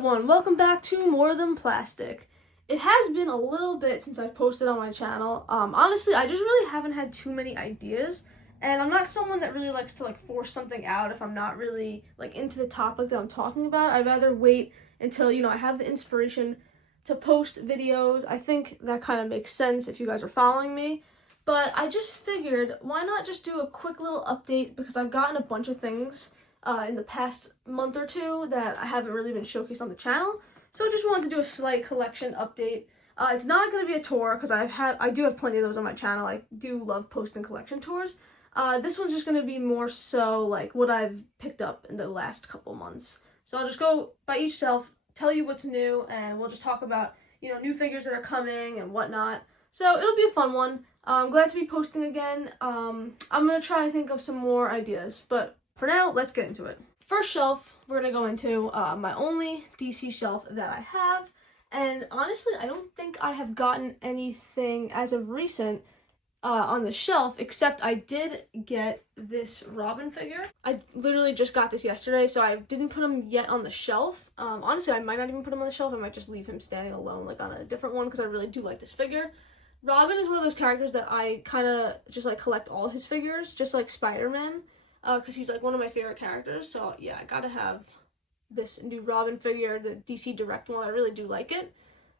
everyone, welcome back to More Than Plastic. It has been a little bit since I've posted on my channel. Honestly, I just really haven't had too many ideas, and I'm not someone that really likes to force something out if I'm not really into the topic that I'm talking about. I'd rather wait until I have the inspiration to post videos. I think that kind of makes sense if you guys are following me. But I just figured, why not just do a quick little update, because I've gotten a bunch of things in the past month or two that I haven't really been showcased on the channel. So I just wanted to do a slight collection update. It's not going to be a tour, because I do have plenty of those on my channel. I do love posting collection tours. This one's just going to be more so what I've picked up in the last couple months. So I'll just go by each shelf, tell you what's new, and we'll just talk about new figures that are coming and whatnot. So it'll be a fun one. I'm glad to be posting again. I'm going to try to think of some more ideas, but for now, let's get into it. First shelf we're going to go into, my only DC shelf that I have, and honestly, I don't think I have gotten anything as of recent on the shelf, except I did get this Robin figure. I literally just got this yesterday, so I didn't put him yet on the shelf. Honestly, I might not even put him on the shelf. I might just leave him standing alone, on a different one, because I really do like this figure. Robin is one of those characters that I kind of just collect all his figures, just like Spider-Man, because he's one of my favorite characters. So yeah, I gotta have this new Robin figure, the DC Direct one. I really do like it.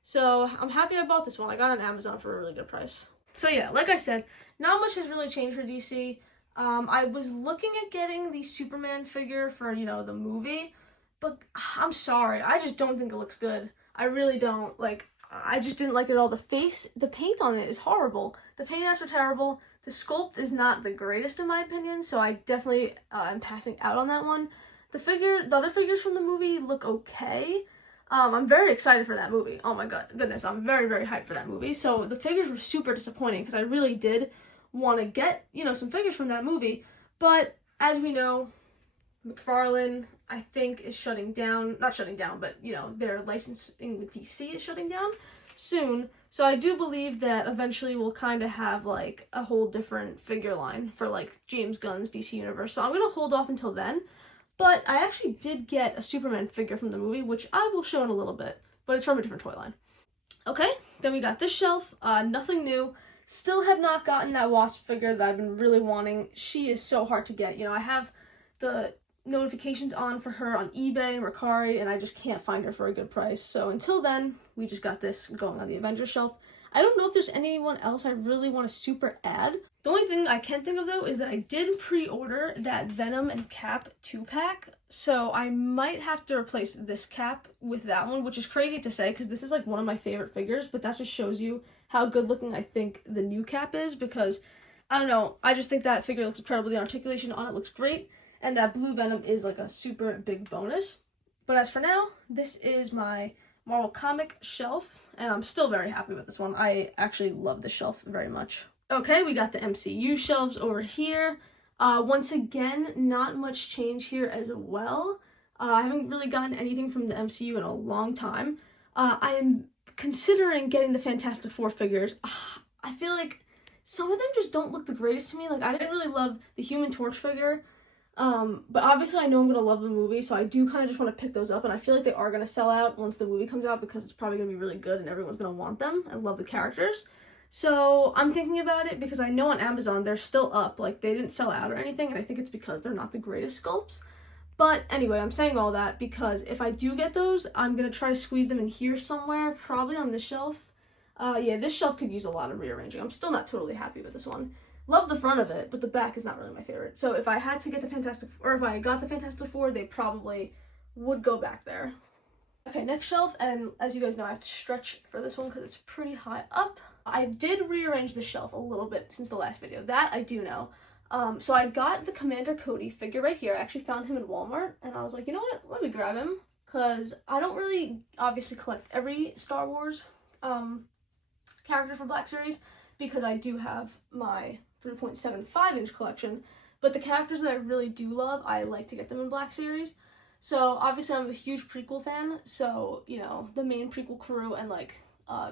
So I'm happy I bought this one. I got it on Amazon for a really good price. So yeah, like I said, not much has really changed for DC. I was looking at getting the Superman figure for, the movie, but I'm sorry, I just don't think it looks good. I really don't. I just didn't like it at all. The paint on it is horrible. The paint apps are terrible. The sculpt is not the greatest in my opinion, so I definitely am passing out on that one. The other figures from the movie look okay. I'm very excited for that movie. Oh my goodness, I'm very, very hyped for that movie. So the figures were super disappointing, because I really did want to get, some figures from that movie. But as we know, McFarlane, I think, is shutting down, not shutting down, but, their licensing with DC is shutting down soon. So I do believe that eventually we'll kind of have, a whole different figure line for, James Gunn's DC Universe. So I'm going to hold off until then. But I actually did get a Superman figure from the movie, which I will show in a little bit, but it's from a different toy line. Okay, then we got this shelf, nothing new. Still have not gotten that Wasp figure that I've been really wanting. She is so hard to get. I have the notifications on for her on eBay and Mercari, and I just can't find her for a good price. So until then, we just got this going on the Avengers shelf. I don't know if there's anyone else I really want to super add. The only thing I can think of, though, is that I did pre-order that Venom and Cap 2-pack, so I might have to replace this Cap with that one, which is crazy to say, because this is, one of my favorite figures, but that just shows you how good-looking I think the new Cap is, because, I don't know, I just think that figure looks incredible. The articulation on it looks great, and that blue Venom is, a super big bonus. But as for now, this is my Marvel comic shelf, and I'm still very happy with this one. I actually love this shelf very much. Okay, we got the MCU shelves over here. Once again, not much change here as well. I haven't really gotten anything from the MCU in a long time. I am considering getting the Fantastic Four figures. I feel like some of them just don't look the greatest to me. I didn't really love the Human Torch figure. But obviously I know I'm going to love the movie, so I do kind of just want to pick those up, and I feel like they are going to sell out once the movie comes out, because it's probably going to be really good and everyone's going to want them and love the characters. So I'm thinking about it, because I know on Amazon they're still up, they didn't sell out or anything, and I think it's because they're not the greatest sculpts. But anyway, I'm saying all that because if I do get those, I'm going to try to squeeze them in here somewhere, probably on this shelf. Yeah, this shelf could use a lot of rearranging. I'm still not totally happy with this one. Love the front of it, but the back is not really my favorite. So if I had to get the if I got the Fantastic Four, they probably would go back there. Okay, next shelf, and as you guys know, I have to stretch for this one because it's pretty high up. I did rearrange the shelf a little bit since the last video. That I do know. So I got the Commander Cody figure right here. I actually found him in Walmart, and I was like, you know what? Let me grab him, because I don't really obviously collect every Star Wars character for Black Series, because I do have my 3.75-inch collection, but the characters that I really do love, I like to get them in Black Series. So obviously I'm a huge prequel fan, so the main prequel crew and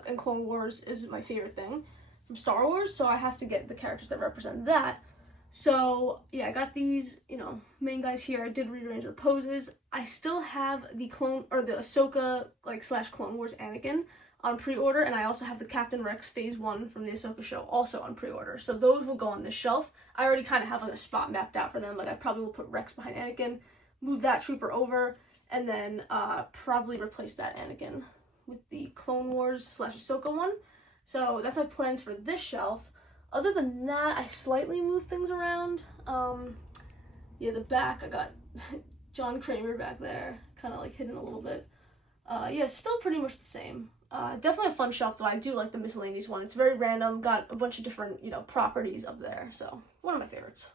and Clone Wars is my favorite thing from Star Wars, so I have to get the characters that represent that. So yeah, I got these, main guys here. I did rearrange the poses. I still have the the Ahsoka slash Clone Wars Anakin on pre-order, and I also have the Captain Rex Phase 1 from the Ahsoka show also on pre-order. So those will go on this shelf. I already kind of have a spot mapped out for them. Like I probably will put Rex behind Anakin, move that trooper over, and then probably replace that Anakin with the Clone Wars slash Ahsoka one. So that's my plans for this shelf. Other than that, I slightly moved things around. Yeah, the back, I got John Kramer back there, kind of hidden a little bit. Yeah, still pretty much the same. Definitely a fun shelf though. I do like the miscellaneous one. It's very random, got a bunch of different, properties up there. So, one of my favorites.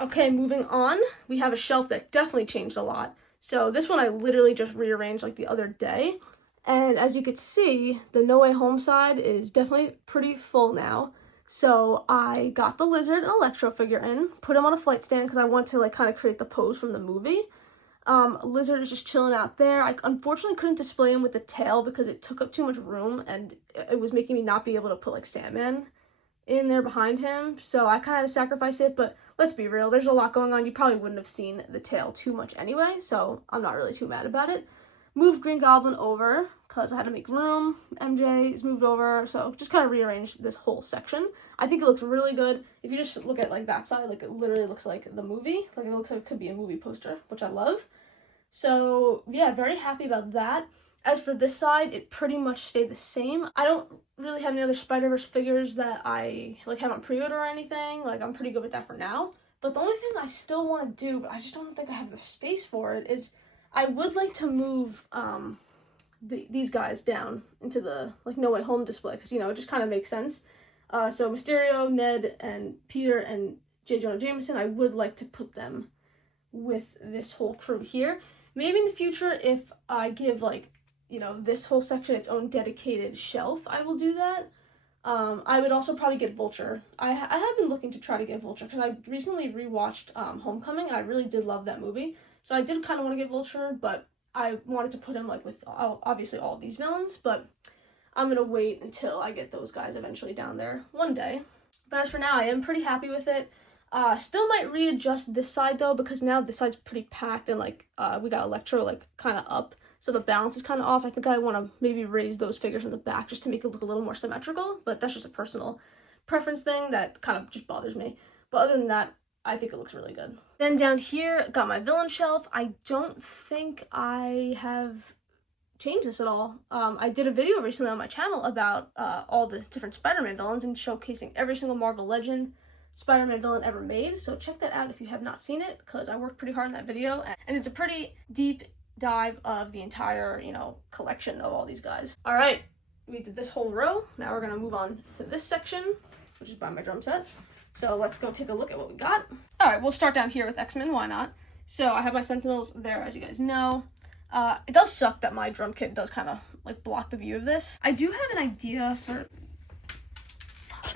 Okay, moving on, we have a shelf that definitely changed a lot. So this one I literally just rearranged the other day. And as you could see, the No Way Home side is definitely pretty full now. So I got the Lizard and Electro figure in, put him on a flight stand because I want to kind of create the pose from the movie. Lizard is just chilling out there. I unfortunately couldn't display him with the tail because it took up too much room and it was making me not be able to put Sandman in there behind him. So I kind of had to sacrifice it, but let's be real, there's a lot going on. You probably wouldn't have seen the tail too much anyway, so I'm not really too mad about it. Moved Green Goblin over because I had to make room. MJ is moved over, so just kind of rearranged this whole section. I think it looks really good. If you just look at that side, it literally looks like the movie. It looks like it could be a movie poster, which I love. So yeah, very happy about that. As for this side, it pretty much stayed the same. I don't really have any other Spider-Verse figures that I have on pre-order or anything. I'm pretty good with that for now. But the only thing I still want to do, but I just don't think I have the space for it, is I would like to move these guys down into the No Way Home display because it just kind of makes sense. So Mysterio, Ned, and Peter and J. Jonah Jameson, I would like to put them with this whole crew here. Maybe in the future, if I give this whole section its own dedicated shelf, I will do that. I would also probably get Vulture. I have been looking to try to get Vulture because I recently rewatched Homecoming and I really did love that movie. So I did kind of want to get Vulture, but I wanted to put him with obviously all of these villains, but I'm going to wait until I get those guys eventually down there one day. But as for now, I am pretty happy with it. Still might readjust this side though because now this side's pretty packed and we got Electro kind of up. So the balance is kind of off. I think I want to maybe raise those figures in the back just to make it look a little more symmetrical, but that's just a personal preference thing that kind of just bothers me. But other than that, I think it looks really good. Then down here, got my villain shelf. I don't think I have changed this at all. I did a video recently on my channel about all the different Spider-Man villains and showcasing every single Marvel Legend Spider-Man villain ever made. So check that out if you have not seen it because I worked pretty hard on that video and it's a pretty deep dive of the entire, collection of all these guys. All right, we did this whole row. Now we're gonna move on to this section, which is by my drum set. So let's go take a look at what we got. All right, we'll start down here with X-Men, why not? So I have my Sentinels there, as you guys know. It does suck that my drum kit does kind of block the view of this. I do have an idea for...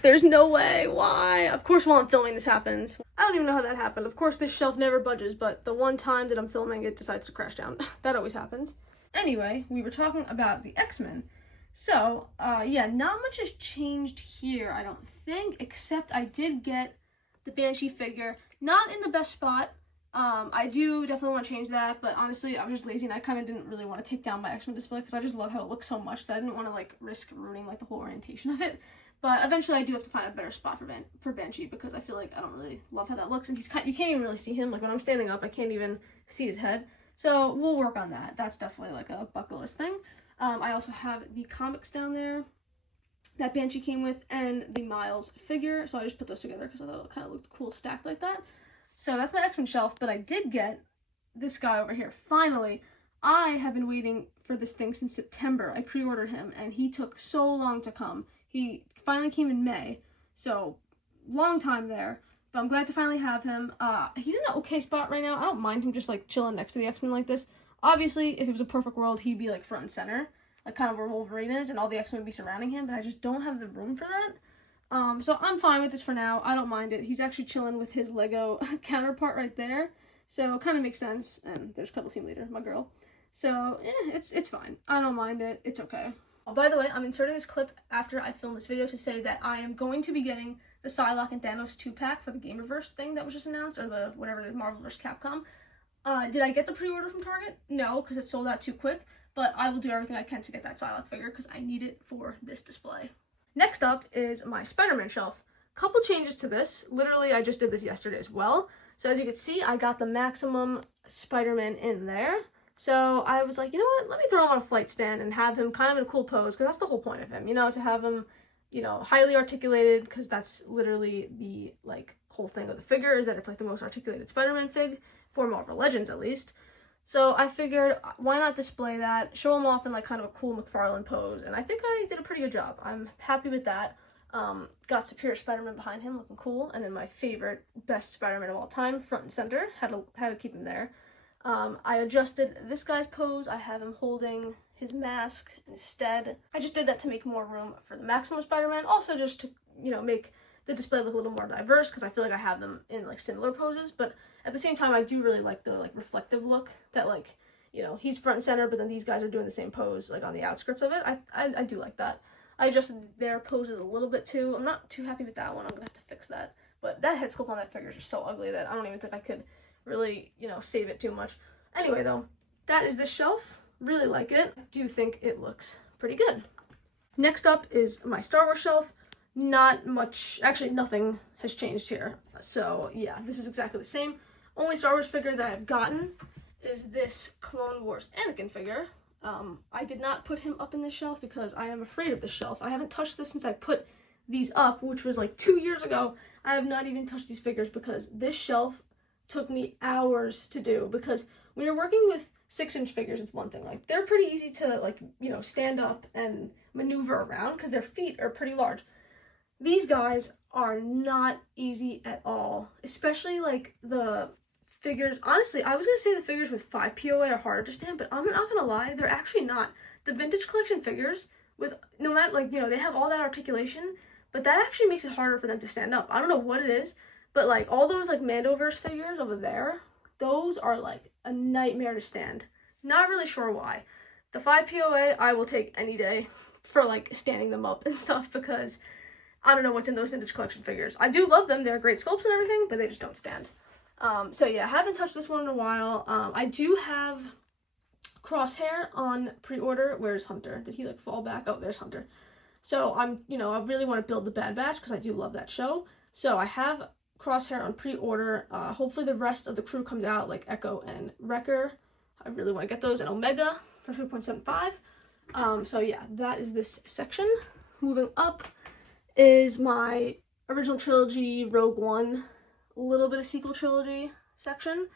There's no way, why? Of course while I'm filming this happens. I don't even know how that happened. Of course this shelf never budges, but the one time that I'm filming it decides to crash down. That always happens. Anyway, we were talking about the X-Men. So, yeah, not much has changed here, I don't think, except I did get the Banshee figure. Not in the best spot. I do definitely want to change that, but honestly, I was just lazy and I kind of didn't really want to take down my X-Men display because I just love how it looks so much that I didn't want to, risk ruining, the whole orientation of it. But eventually I do have to find a better spot for Banshee because I feel like I don't really love how that looks. And you can't even really see him. When I'm standing up, I can't even see his head. So we'll work on that. That's definitely a bucket list thing. I also have the comics down there that Banshee came with and the Miles figure. So I just put those together because I thought it kind of looked cool stacked like that. So that's my X-Men shelf. But I did get this guy over here. Finally, I have been waiting for this thing since September. I pre-ordered him and he took so long to come. He finally came in May, so long time there, but I'm glad to finally have him. He's in an okay spot right now. I don't mind him just chilling next to the X-Men like this. Obviously, if it was a perfect world, he'd be front and center, kind of where Wolverine is, and all the X-Men would be surrounding him, but I just don't have the room for that. So I'm fine with this for now. I don't mind it. He's actually chilling with his Lego counterpart right there, so it kind of makes sense. And there's Cuddle Team Leader, my girl. So, it's fine. I don't mind it. It's okay. By the way, I'm inserting this clip after I film this video to say that I am going to be getting the Psylocke and Thanos 2-pack for the Gamerverse thing that was just announced, or the whatever, the Marvel vs. Capcom. Did I get the pre-order from Target? No, because it sold out too quick, but I will do everything I can to get that Psylocke figure because I need it for this display. Next up is my Spider-Man shelf. Couple changes to this. Literally, I just did this yesterday as well. So as you can see, I got the Maximum Spider-Man in there. So I was like, you know what, let me throw him on a flight stand and have him kind of in a cool pose, because that's the whole point of him, you know, to have him, you know, highly articulated, because that's literally the, like, whole thing of the figure, is that it's, like, the most articulated Spider-Man fig, for Marvel Legends, at least. So I figured, why not display that, show him off in, like, kind of a cool McFarlane pose, and I think I did a pretty good job. I'm happy with that. Got Superior Spider-Man behind him, looking cool, and then my favorite, best Spider-Man of all time, front and center, had to keep him there. I adjusted this guy's pose. I have him holding his mask instead. I just did that to make more room for the Maximum Spider-Man, also just to, you know, make the display look a little more diverse, because I feel like I have them in, like, similar poses, but at the same time, I do really like the, like, reflective look that, like, you know, he's front and center, but then these guys are doing the same pose, like, on the outskirts of it. I do like that. I adjusted their poses a little bit, too. I'm not too happy with that one. I'm gonna have to fix that. But that head sculpt on that figure is just so ugly that I don't even think I could really, you know, save it too much. Anyway, though, that is the shelf. Really like it. I do think it looks pretty good. Next up is my Star Wars shelf. Not much, actually nothing has changed here. So yeah, this is exactly the same. Only Star Wars figure that I've gotten is this Clone Wars Anakin figure. I did not put him up in this shelf because I am afraid of this shelf. I haven't touched this since I put these up, which was like 2 years ago. I have not even touched these figures because this shelf took me hours to do, because when you're working with 6-inch figures, it's one thing. Like, they're pretty easy to, like, you know, stand up and maneuver around because their feet are pretty large. These guys are not easy at all, especially, like, the figures. Honestly, I was going to say the figures with 5 POA are harder to stand, but I'm not going to lie, they're actually not. The vintage collection figures, with, no matter, like, you know, they have all that articulation, but that actually makes it harder for them to stand up. I don't know what it is, but, like, all those, like, Mandoverse figures over there, those are, like, a nightmare to stand. Not really sure why. The 5 POA, I will take any day for, like, standing them up and stuff, because I don't know what's in those vintage collection figures. I do love them. They're great sculpts and everything, but they just don't stand. So, yeah, I haven't touched this one in a while. I do have Crosshair on pre-order. Where's Hunter? Did he, like, fall back? Oh, there's Hunter. So, you know, I really want to build the Bad Batch, because I do love that show. So, I have Crosshair on pre-order. Hopefully the rest of the crew comes out, like Echo and Wrecker. I really want to get those, and Omega for 3.75. So yeah, that is this section. Moving up is my original trilogy, Rogue One, a little bit of sequel trilogy section.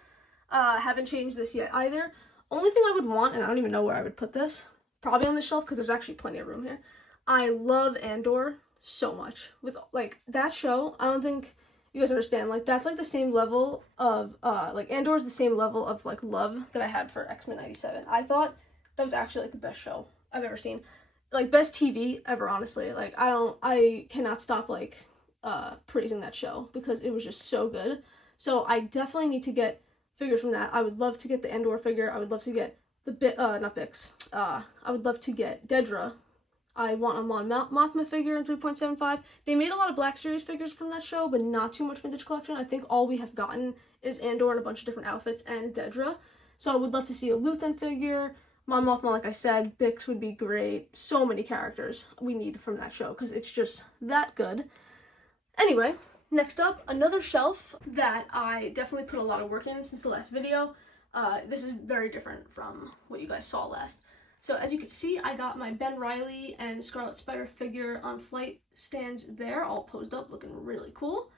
Haven't changed this yet either. Only thing I would want, and I don't even know where I would put this, probably on the shelf, because there's actually plenty of room here. I love Andor so much. With, like, that show, I don't think you guys understand, like, that's, like, the same level of, like, Andor's the same level of, like, love that I had for X-Men 97. I thought that was actually, like, the best show I've ever seen. Like, best TV ever, honestly. Like, I cannot stop, like, praising that show, because it was just so good. So, I definitely need to get figures from that. I would love to get the Andor figure. I would love to get the, not Bix. I would love to get Dedra. I want a Mon Mothma figure in 3.75. They made a lot of Black Series figures from that show, but not too much vintage collection. I think all we have gotten is Andor in a bunch of different outfits and Dedra. So I would love to see a Luthen figure. Mon Mothma, like I said, Bix would be great. So many characters we need from that show, because it's just that good. Anyway, next up, another shelf that I definitely put a lot of work in since the last video. This is very different from what you guys saw last. So as you can see, I got my Ben Reilly and Scarlet Spider figure on flight stands there, all posed up, looking really cool.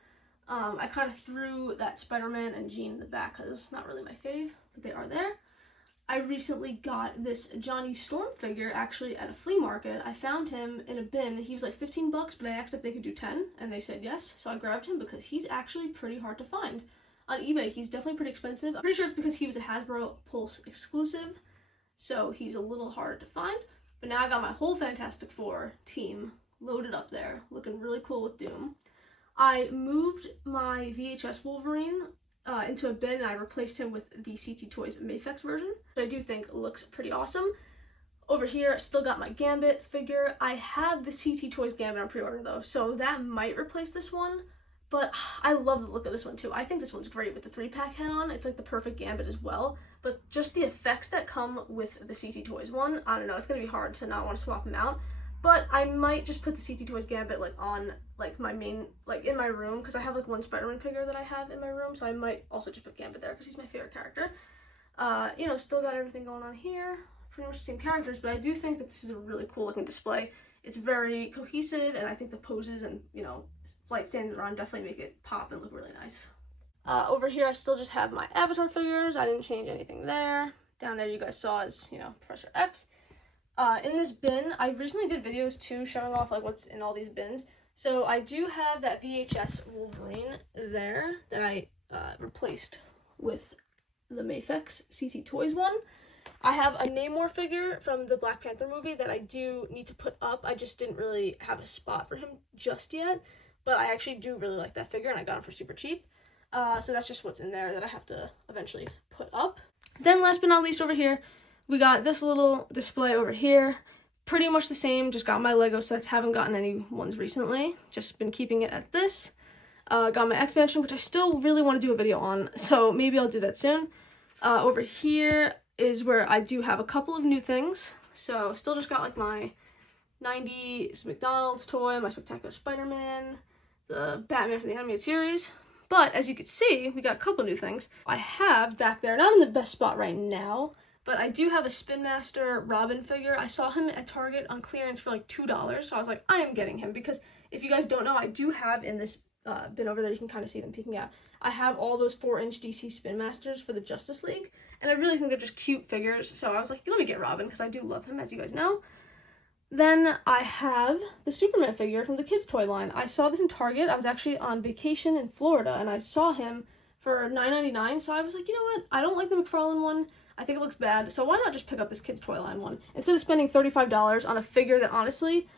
I kind of threw that Spider-Man and Jean in the back because it's not really my fave, but they are there. I recently got this Johnny Storm figure actually at a flea market. I found him in a bin. He was like 15 bucks, but I asked if they could do 10, and they said yes. So I grabbed him because he's actually pretty hard to find. On eBay, he's definitely pretty expensive. I'm pretty sure it's because he was a Hasbro Pulse exclusive. So he's a little hard to find, but now I got my whole Fantastic Four team loaded up there, looking really cool with Doom. I moved my VHS Wolverine into a bin, and I replaced him with the CT Toys Mafex version, which I do think looks pretty awesome. Over here, I still got my Gambit figure. I have the CT Toys Gambit on pre-order though, so that might replace this one. But I love the look of this one too. I think this one's great with the 3-pack head on. It's like the perfect Gambit as well. But just the effects that come with the CT Toys one, I don't know, it's gonna be hard to not want to swap them out. But I might just put the CT Toys Gambit like on like my main, like in my room, because I have like one Spider-Man figure that I have in my room, so I might also just put Gambit there because he's my favorite character. You know, still got everything going on here. Pretty much the same characters, but I do think that this is a really cool looking display. It's very cohesive, and I think the poses and, you know, light stands around definitely make it pop and look really nice. Over here, I still just have my Avatar figures. I didn't change anything there. Down there, you guys saw is, you know, Professor X. In this bin, I recently did videos too showing off like what's in all these bins. So I do have that VHS Wolverine there that I replaced with the Mafex CT Toys one. I have a Namor figure from the Black Panther movie that I do need to put up. I just didn't really have a spot for him just yet, but I actually do really like that figure, and I got him for super cheap. So that's just what's in there that I have to eventually put up. Then last but not least, over here, we got this little display over here. Pretty much the same, just got my Lego sets. Haven't gotten any ones recently. Just been keeping it at this. Got my expansion, which I still really want to do a video on, so maybe I'll do that soon. Over here is where I do have a couple of new things. So still just got like my 90s McDonald's toy, my Spectacular Spider-Man, the Batman from the animated series. But as you can see, we got a couple new things. I have back there, not in the best spot right now, but I do have a Spin Master Robin figure. I saw him at Target on clearance for like $2, so I was like, I am getting him, because if you guys don't know, I do have in this bin over there, you can kind of see them peeking out. I have all those 4-inch DC Spin Masters for the Justice League, and I really think they're just cute figures, so I was like, let me get Robin, because I do love him, as you guys know. Then I have the Superman figure from the kids' toy line. I saw this in Target. I was actually on vacation in Florida, and I saw him for $9.99, so I was like, you know what, I don't like the McFarlane one. I think it looks bad, so why not just pick up this kids' toy line one? Instead of spending $35 on a figure that, honestly,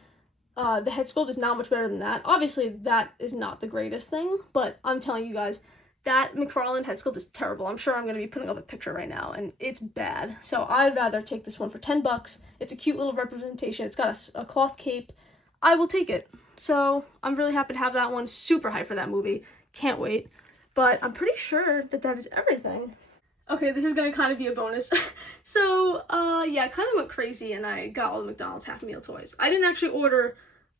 the head sculpt is not much better than that. Obviously, that is not the greatest thing, but I'm telling you guys, that McFarlane head sculpt is terrible. I'm sure I'm going to be putting up a picture right now, and it's bad. So I'd rather take this one for $10. It's a cute little representation. It's got a cloth cape. I will take it. So I'm really happy to have that one. Super hyped for that movie. Can't wait. But I'm pretty sure that that is everything. Okay, this is going to kind of be a bonus. So, yeah, I kind of went crazy, and I got all the McDonald's Happy Meal toys. I didn't actually order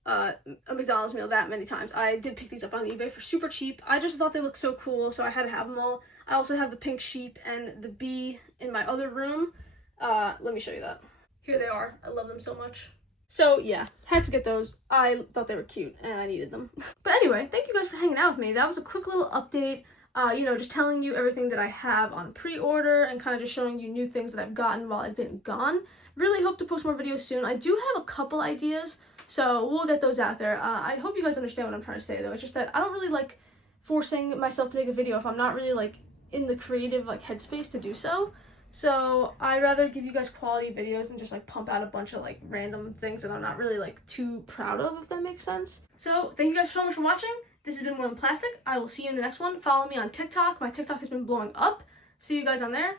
a McDonald's meal that many times. I did pick these up on eBay for super cheap. I just thought they looked so cool, so I had to have them all. I also have the pink sheep and the bee in my other room. Let me show you that. Here they are. I love them so much. So yeah, had to get those. I thought they were cute and I needed them. But anyway, thank you guys for hanging out with me. That was a quick little update. You know, just telling you everything that I have on pre-order and kind of just showing you new things that I've gotten while I've been gone. Really hope to post more videos soon. I do have a couple ideas, so we'll get those out there. I hope you guys understand what I'm trying to say, though. It's just that I don't really like forcing myself to make a video if I'm not really like in the creative like headspace to do so. So I'd rather give you guys quality videos and just like pump out a bunch of like random things that I'm not really like too proud of, if that makes sense. So thank you guys so much for watching. This has been More Than Plastic. I will see you in the next one. Follow me on TikTok. My TikTok has been blowing up. See you guys on there.